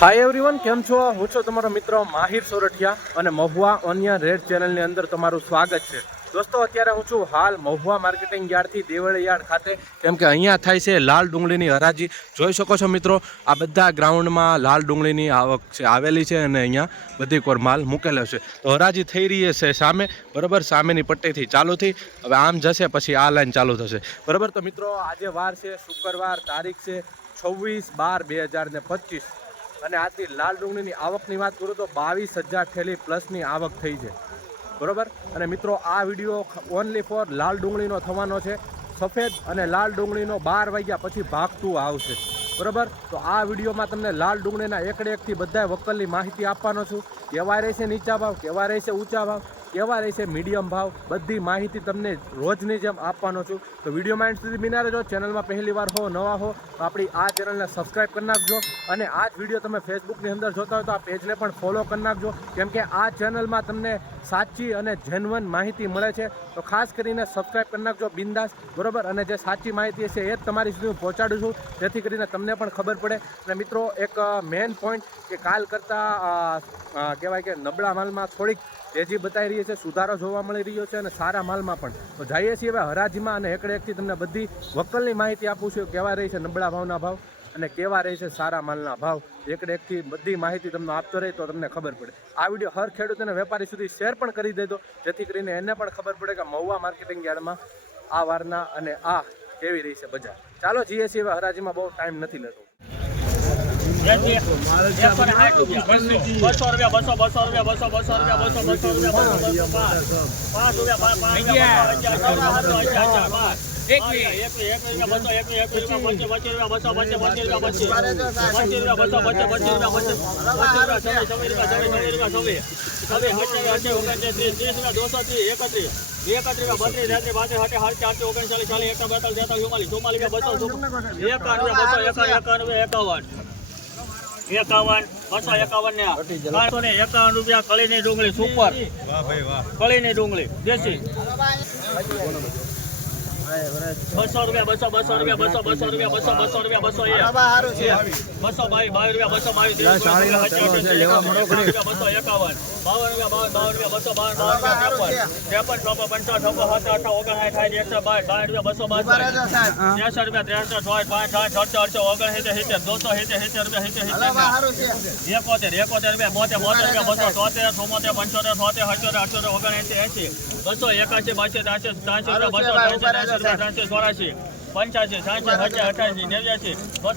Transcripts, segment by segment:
Hi everyone केम छो હું છું તમારો મિત્ર માહિર સોરઠિયા અને મહુવા ઓનિયન રેડ ચેનલની અંદર તમારું સ્વાગત છે। દોસ્તો અત્યારે હું છું હાલ મહુવા માર્કેટિંગ યાર્ડથી દેવળી યાર્ડ ખાતે, કેમ કે અહીંયા થાય છે લાલ ડુંગળીની હરાજી। જોઈ શકો છો મિત્રો, આ બધા ગ્રાઉન્ડમાં લાલ ડુંગળીની આવક છે આવેલી છે અને અહીંયા બધી કોર માલ મૂકેલો છે। તો હરાજી થઈ રહી છે સામે, બરાબર, સામેની પટ્ટીથી ચાલુ થઈ, હવે આમ જશે પછી આ લાઈન ચાલુ થશે, બરાબર। તો મિત્રો આજે વાર છે શુક્રવાર, તારીખ છે 26/12/2025 અને આજની લાલ ડુંગળીની આવકની વાત કરું તો 22,000 થેલી પ્લસની આવક થઈ છે, બરાબર। અને મિત્રો આ વિડીયો ઓનલી ફોર લાલ ડુંગળીનો થવાનો છે। સફેદ અને લાલ ડુંગળીનો 12 વાગ્યા પછી ભાગ 2 આવશે, બરાબર। તો આ વિડીયોમાં તમને લાલ ડુંગળીના એકડે એકથી બધા વકલની માહિતી આપવાનો છું। કેવા રહેશે નીચા ભાવ, કેવા રહેશે ઊંચા ભાવ, કેવા રહેશે મીડિયમ ભાવ, બધી માહિતી તમને રોજની જેમ આપવાનો છું। તો વિડીયોમાં એન્ડ સુધી બિના રહેજો। ચેનલમાં પહેલી વાર હો, નવા હો તો આપણી આ ચેનલને સબસ્ક્રાઈબ કરી નાખજો અને આ જ વિડીયો તમે ફેસબુકની અંદર જોતા હોય તો આ પેજને પણ ફોલો કરી નાખજો, કેમ કે આ ચેનલમાં તમને સાચી અને જેન્યુઅન માહિતી મળે છે। તો ખાસ કરીને સબસ્ક્રાઈબ કરી નાખજો બિંદાસ, બરાબર। અને જે સાચી માહિતી હશે એ જ તમારી સુધી હું પહોંચાડું છું, જેથી કરીને તમને પણ ખબર પડે। અને મિત્રો એક મેઇન પોઈન્ટ કે કાલ કરતાં કહેવાય કે નબળા માલમાં થોડીક તેજી બતાવી રહી છે, સુધારો જોવા મળી રહ્યો છે અને સારા માલમાં પણ। તો જઈએ છીએ હવે હરાજીમાં અને એકડે એકથી તમને બધી વકલની માહિતી આપું છું, કેવા રહી છે નબળા ભાવના ભાવ અને કેવા રહે છે સારા માલના ભાવ। એકડે એકથી બધી માહિતી તમને આપતો રહે તો તમને ખબર પડે। આ વિડીયો હર ખેડૂત અને વેપારી સુધી શેર પણ કરી દેજો, જેથી કરીને એને પણ ખબર પડે કે મહુવા માર્કેટિંગ યાર્ડમાં આ વારના અને આ કેવી રહી છે બજાર। ચાલો જઈએ છીએ હવે હરાજીમાં, બહુ ટાઈમ નથી લેતો। ₹51 કળીની ડુંગળી સુપર, કળીની ડુંગળી દેશી ₹200 ₹200 ₹285 85 86 88 89 ₹290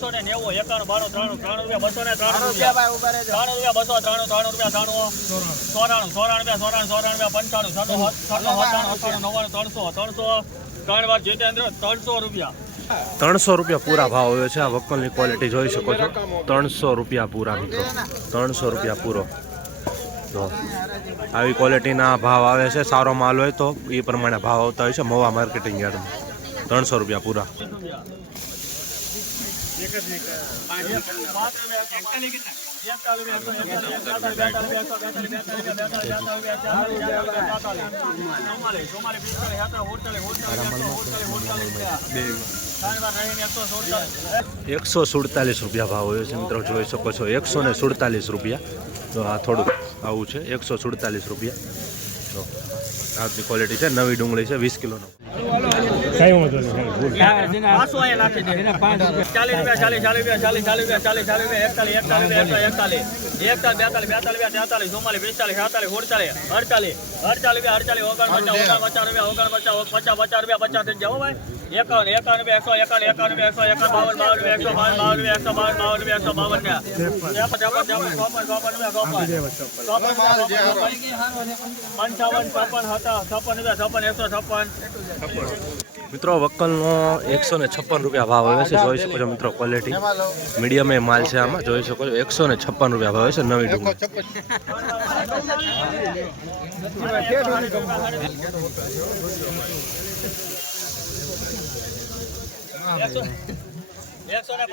51 92 93 ₹300 પૂરા ભાવ આવ્યો છે। આ વકલની ક્વોલિટી જોઈ શકો છો, ₹300 પૂરા મિત્રો, ₹300 પૂરો। તો આવી ક્વોલિટીના ભાવ આવે છે, સારો માલ હોય તો એ પ્રમાણે ભાવ આવતા હોય છે મહુવા માર્કેટિંગ યાર્ડમાં। ₹300 પૂરા। ₹147 ભાવ હોય છે મિત્રો, જોઈ શકો છો ₹147। તો આ થોડુંક આવું છે, ₹147। તો આજની ક્વોલિટી છે, નવી ડુંગળી છે, 20 કિલોનો। કઈ વાંધો નહીં, મિત્રો વકલનો ₹156 ભાવ આવે છે, જોઈ શકો છો મિત્રો। ક્વોલિટી મીડિયમ માલ છે, આમાં જોઈ શકો છો ₹156 ભાવ આવે છે નવી ડુંગળી। ₹150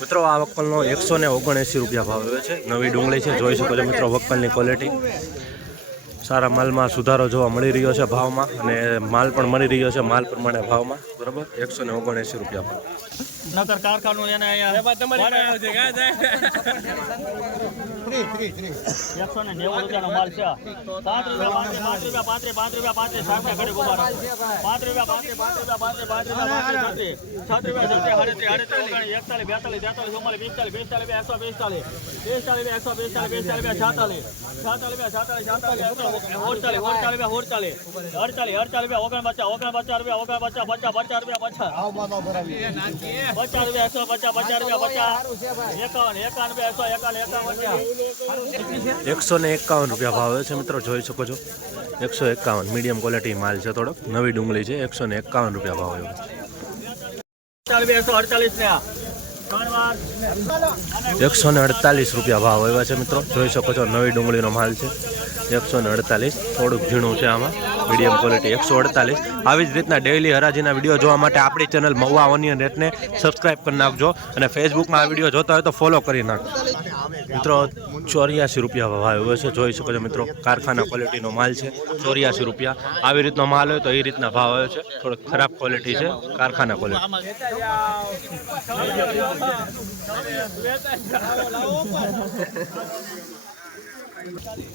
મિત્રો આ વક્કલનો 179 રૂપિયા ભાવ આવે છે. નવી ડુંગળી છે, જોઈ શકો છો મિત્રો વક્કલની ક્વોલિટી. સારા માલમાં સુધારો જોવા મળી રહ્યો છે ભાવમાં, અને માલ પણ મળી રહ્યો છે માલ પ્રમાણે ભાવમાં. બરાબર, 179 રૂપિયા ભાવ. નકર કારખાનું એને અહીંયા 190 રૂપિયાનો માલ છે. 5 રૂપિયા 5 રૂપિયા 5 રૂપિયા 151 રૂપિયા ભાવ છે મિત્રો, જોઈ શકો છો. 151 મીડિયમ ક્વોલિટી માલ છે, થોડોક નવી ડુંગળી છે. 151 રૂપિયા ભાવ આવ્યો. 148 રૂપિયા ભાવ આવ્યા છે મિત્રો, જોઈ શકો છો. નવી ડુંગળીનો માલ છે. 148, થોડુંક ઝીણું છે આમાં, મીડિયમ ક્વોલિટી. 148. આવી જ રીતના ડેઇલી હરાજીના વિડીયો જોવા માટે આપણી ચેનલ મહુવા ઓનિયન રેટને સબસ્ક્રાઇબ કરી નાખજો, અને ફેસબુકમાં આ વિડીયો જોતા હોય તો ફોલો કરી નાખજો મિત્રો. 84 રૂપિયા ભાવ આવ્યો છે, જોઈ શકો છો મિત્રો. કારખાના ક્વોલિટીનો માલ છે. 84 રૂપિયા. આવી રીતનો માલ હોય તો એ રીતના ભાવ આવ્યો છે. થોડોક ખરાબ ક્વોલિટી છે, કારખાના ક્વોલિટી.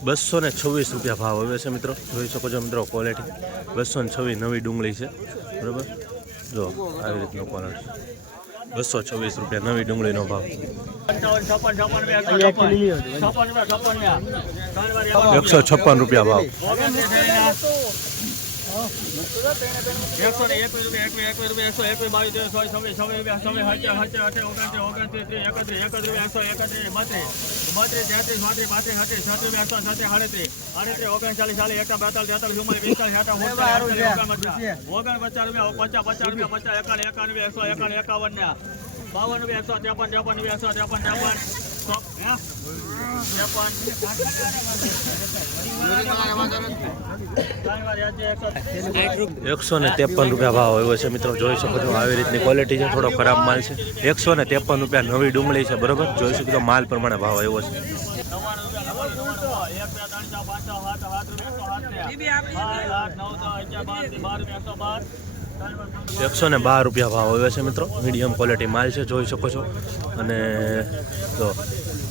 226 રૂપિયા ભાવ આવ્યો છે મિત્રો, જોઈ શકો છો મિત્રો ક્વોલિટી. 226 નવી ડુંગળી છે. બરાબર, જો આવી રીતનો ક્વોલિટી. 226 રૂપિયા નવી ડુંગળીનો ભાવ. 156 રૂપિયા ભાવ. 153 રૂપિયા ભાવ આવ્યો છે મિત્રો, જોઈ શકો છો. આવી રીતની ક્વોલિટી છે, થોડો ખરાબ માલ છે. 153 રૂપિયા નવી ડુંગળી છે. બરોબર, જોઈ શકો છો. માલ પ્રમાણે ભાવ આવ્યો છે. 112 રૂપિયા ભાવ આવ્યો છે મિત્રો. મીડિયમ ક્વોલિટી માલ છે, જોઈ શકો છો. અને તો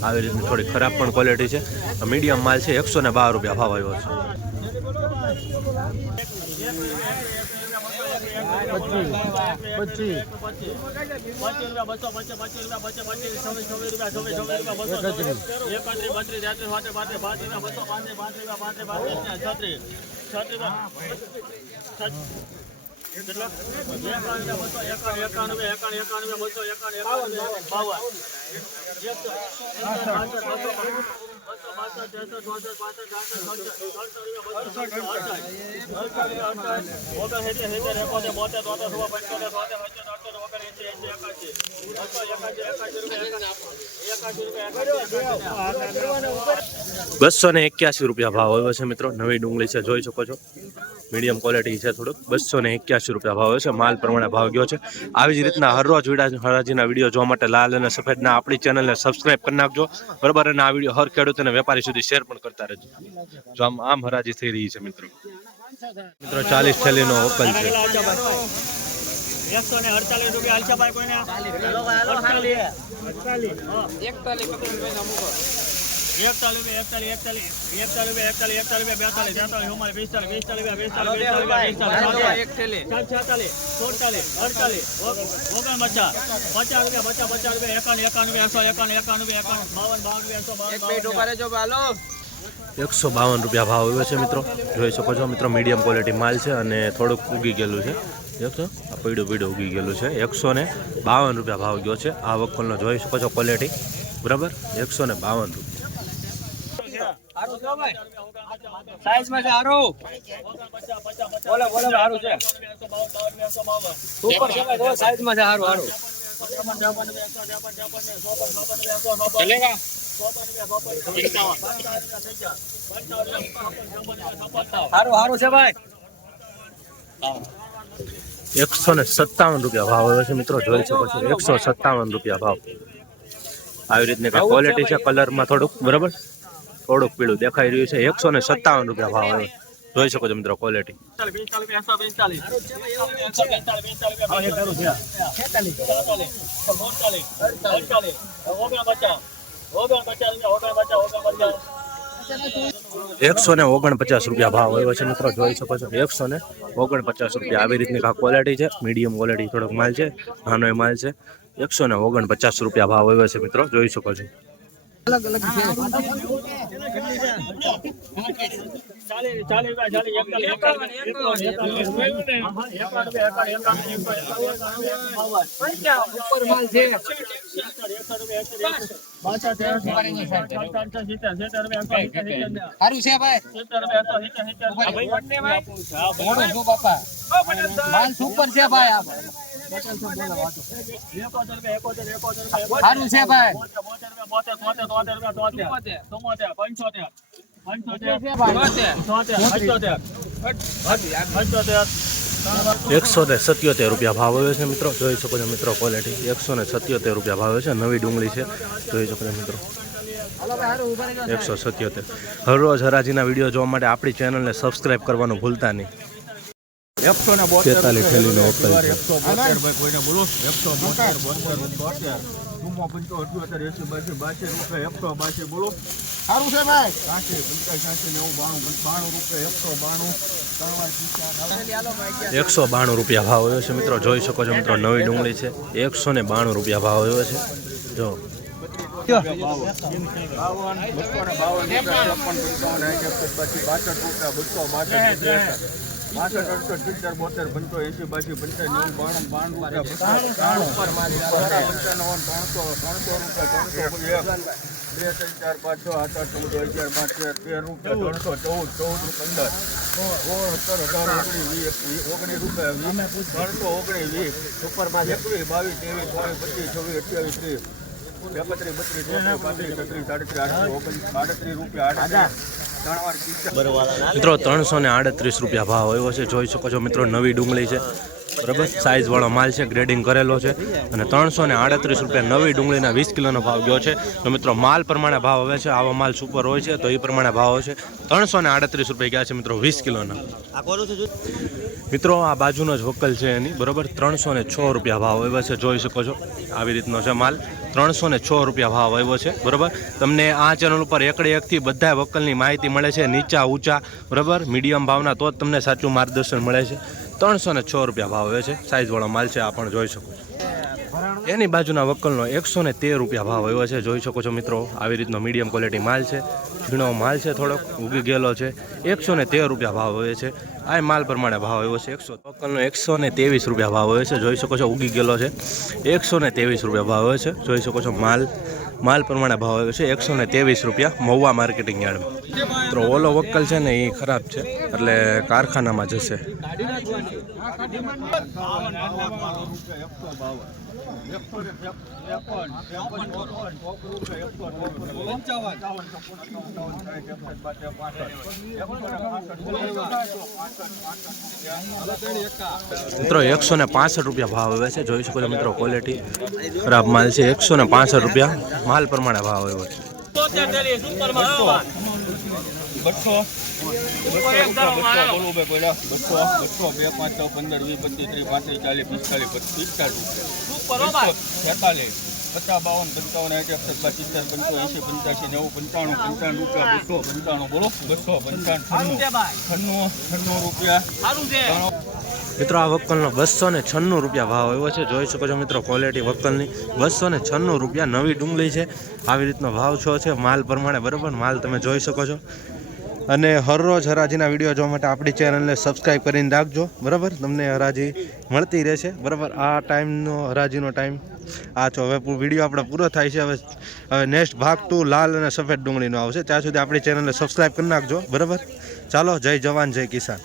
આવી રીતની થોડી ખરાબ પણ ક્વોલિટી છે. મીડિયમ માલ છે. 112 રૂપિયા ભાવ આવ્યો છે. 281 રૂપિયા ભાવ આવ્યો છે મિત્રો. નવી ડુંગળી છે, જોઈ શકો છો. મીડિયમ ક્વોલિટી છે થોડુંક. 281 રૂપિયા ભાવ છે. માલ પ્રમાણે ભાવ ગયો છે. આવી જ રીતના હરરોજ હરાજીના વિડીયો જોવા માટે લાલ અને સફેદના આપણી ચેનલને સબસ્ક્રાઇબ કરી નાખજો. બરાબર, અને આ વિડીયો હર ખેડૂત અને વેપારી સુધી શેર પણ કરતા રહેજો. જો આમ હરાજી થઈ રહી છે મિત્રો. 40 થેલીનો વકલ છે. 148 રૂપિયા હાલશે ભાઈ કોઈને. 152 રૂપિયા ભાવ આવ્યો છે મિત્રો, જોઈ શકો છો મિત્રો. મીડિયમ ક્વોલિટી માલ છે અને થોડુંક ઉગી ગયેલું છે. દેખો આ પીડું ઉગી ગયેલું છે 152 રૂપિયા ભાવ ગયો છે આ વક્કલનો જોઈ શકો છો ક્વોલિટી બરાબર 152 રૂપિયા સાઈઝમાં છે હારું બોલો બોલો હારું છે સુપર છે ભાઈ સાઈઝમાં છે હારું હારું ચલેગા હારું હારું છે ભાઈ 157 રૂપિયા ભાવ આવ્યો છે મિત્રો જોઈ શકો છો 157 રૂપિયા ભાવ આવી રીતની કઈ ક્વોલિટી છે કલરમાં થોડુંક બરાબર થોડુંક પીળું દેખાઈ રહ્યું છે 157 રૂપિયા ભાવ આવ્યો જોઈ શકો છો મિત્રો ક્વોલિટી 149 રૂપિયા ભાવ આવ્યો છે મિત્રો જોઈ શકો છો 149 રૂપિયા આવી રીતની આ ક્વોલિટી છે મીડિયમ ક્વોલિટી થોડોક માલ છે નાનો માલ છે 149 રૂપિયા ભાવ આવ્યો છે મિત્રો જોઈ શકો છો અલગ અલગ છે 177 રૂપિયા ભાવ આવ્યો છે મિત્રો જોઈ શકો છો મિત્રો ક્વોલિટી 177 રૂપિયા ભાવ છે નવી ડુંગળી છે જોઈ શકો છો મિત્રો 177 હરરોજ હરાજીના વિડીયો જોવા માટે આપણી ચેનલને સબસ્ક્રાઇબ કરવાનું ભૂલતા નહીં 142 થેલીનો વક્કલ છે 172 કોઈને બોલો 172 બોલો સારું છે ભાઈ 192 રૂપિયા ભાવ આવ્યો છે મિત્રો જોઈ શકો છો મિત્રો નવી ડુંગળી છે 192 રૂપિયા ભાવ આવ્યો છે જો 338 રૂપિયા ભાવ આવ્યો છે જોઈ શકો છો મિત્રો નવી ડુંગળી છે બરાબર સાઈઝ વાળો માલ છે ગ્રેડિંગ કરેલો છે અને 338 રૂપિયા નવી ડુંગળીના 20 કિલોનો ભાવ ગયો છે તો મિત્રો માલ પ્રમાણે ભાવ આવે છે આવો માલ સુપર હોય છે તો એ પ્રમાણે ભાવ હોય છે 338 રૂપિયા ગયા છે મિત્રો 20 કિલોના મિત્રો આ બાજુનો જ વક્કલ છે એની બરોબર 306 રૂપિયા ભાવ આવ્યો છે જોઈ શકો છો આવી રીતનો છે માલ 306 રૂપિયા ભાવ આવ્યો છે બરાબર તમને આ ચેનલ ઉપર એકડે એકથી બધા વક્કલની માહિતી મળે છે નીચા ઊંચા બરાબર મીડિયમ ભાવના તો જ તમને સાચું માર્ગદર્શન મળે છે 306 રૂપિયા ભાવ આવે છે સાઈઝવાળો માલ છે આ પણ જોઈ શકો છો એની બાજુના વક્કલનો 113 રૂપિયા ભાવ આવ્યો છે જોઈ શકો છો મિત્રો આવી રીતનો મીડિયમ ક્વોલિટી માલ છે ઝીણો માલ છે થોડોક ઉગી ગયેલો છે 113 રૂપિયા ભાવ આવે છે આ માલ પ્રમાણે ભાવ આવ્યો છે વક્કલનો 123 રૂપિયા ભાવ આવે છે જોઈ શકો છો ઉગી ગયેલો છે 123 રૂપિયા ભાવ આવે છે જોઈ શકો છો માલ પ્રમાણે ભાવ આવ્યો છે 123 રૂપિયા મહુવા માર્કેટિંગ યાર્ડમાં તો ઓલો વક્કલ છે ને એ ખરાબ છે એટલે કારખાનામાં જશે મિત્રો 165 રૂપિયા ભાવ આવે છે જોઈ શકો છો મિત્રો ક્વોલિટી ખરાબ માલ છે 165 રૂપિયા માલ પ્રમાણે ભાવ આવ્યો છે મિત્રો આ વક્કલનો 296 રૂપિયા ભાવ આવ્યો છે જોઈ શકો છો મિત્રો ક્વોલિટી વક્કલની 296 રૂપિયા નવી ડુંગળી છે આવી રીતનો ભાવ છો છે માલ પ્રમાણે બરોબર માલ તમે જોઈ શકો છો અને હરરોજ હરાજીના વિડીયો જોવા માટે આપણી ચેનલને સબસ્ક્રાઈબ કરીને રાખજો, બરાબર. તમને હરાજી મળતી રહેશે, બરાબર. આ ટાઈમનો હરાજીનો ટાઈમ આ છો. હવે વિડીયો આપણો પૂરો થાય છે. હવે નેક્સ્ટ ભાગ 2 લાલ અને સફેદ ડુંગળીનો આવશે. ત્યાં સુધી આપણી ચેનલને સબસ્ક્રાઈબ કરી નાખજો, બરાબર. ચાલો, જય જવાન જય કિસાન.